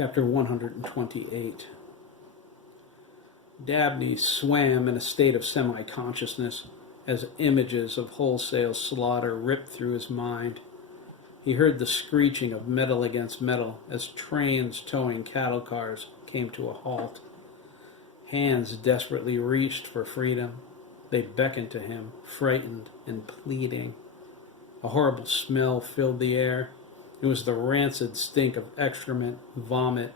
Chapter 128. Dabney swam in a state of semi-consciousness as images of wholesale slaughter ripped through his mind. He heard the screeching of metal against metal as trains towing cattle cars came to a halt. Hands desperately reached for freedom. They beckoned to him, frightened and pleading. A horrible smell filled the air. It was the rancid stink of excrement, vomit,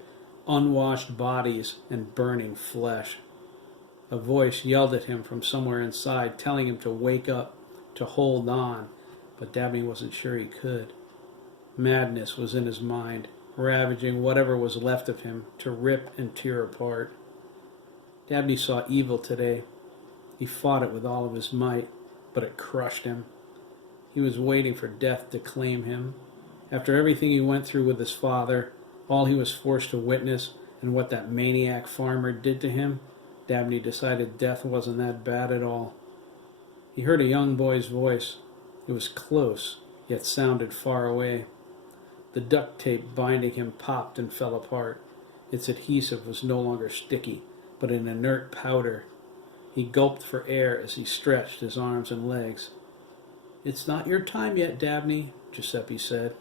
unwashed bodies, and burning flesh. A voice yelled at him from somewhere inside, telling him to wake up, to hold on, but Dabney wasn't sure he could. Madness was in his mind, ravaging whatever was left of him to rip and tear apart. Dabney saw evil today. He fought it with all of his might, but it crushed him. He was waiting for death to claim him. After everything he went through with his father, all he was forced to witness, and what that maniac farmer did to him, Dabney decided death wasn't that bad at all. He heard a young boy's voice. It was close, yet sounded far away. The duct tape binding him popped and fell apart. Its adhesive was no longer sticky, but an inert powder. He gulped for air as he stretched his arms and legs. "It's not your time yet, Dabney," Giuseppe said.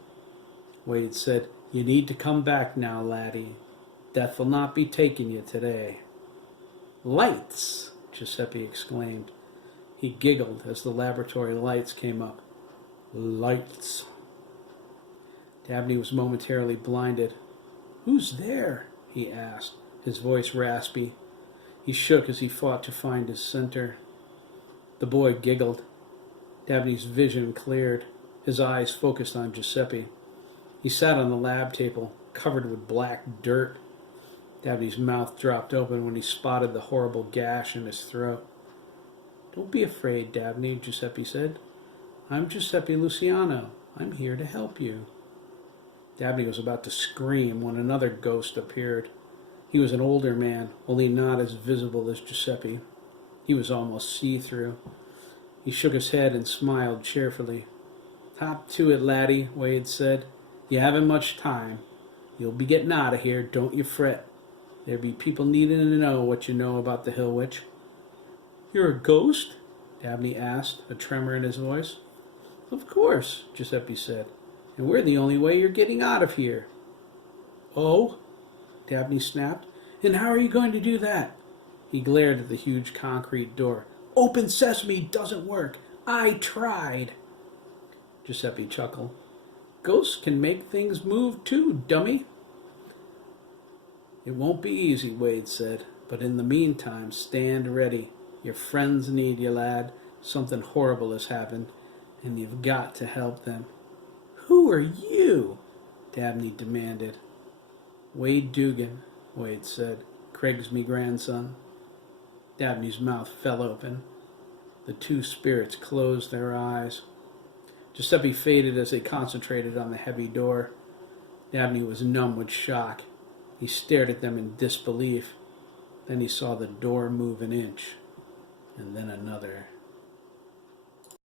Wade said, "You need to come back now, laddie. Death will not be taking you today." "Lights!" Giuseppe exclaimed. He giggled as the laboratory lights came up. "Lights!" Dabney was momentarily blinded. "Who's there?" he asked, his voice raspy. He shook as he fought to find his center. The boy giggled. Dabney's vision cleared. His eyes focused on Giuseppe. He sat on the lab table, covered with black dirt. Dabney's mouth dropped open when he spotted the horrible gash in his throat. "Don't be afraid, Dabney," Giuseppe said. "I'm Giuseppe Luciano. I'm here to help you." Dabney was about to scream when another ghost appeared. He was an older man, only not as visible as Giuseppe. He was almost see-through. He shook his head and smiled cheerfully. "Hop to it, laddie," Wade said. "You haven't much time. You'll be getting out of here, don't you fret. There be people needing to know what you know about the Hill Witch." "You're a ghost?" Dabney asked, a tremor in his voice. "Of course," Giuseppe said. "And we're the only way you're getting out of here." "Oh?" Dabney snapped. "And how are you going to do that?" He glared at the huge concrete door. "Open sesame doesn't work. I tried." Giuseppe chuckled. "Ghosts can make things move too, dummy." "It won't be easy," Wade said. "But in the meantime, stand ready. Your friends need you, lad. Something horrible has happened, and you've got to help them." "Who are you?" Dabney demanded. "Wade Dougan," Wade said. "Craig's me grandson." Dabney's mouth fell open. The two spirits closed their eyes. Giuseppe faded as they concentrated on the heavy door. Dabney was numb with shock. He stared at them in disbelief. Then he saw the door move an inch, and then another.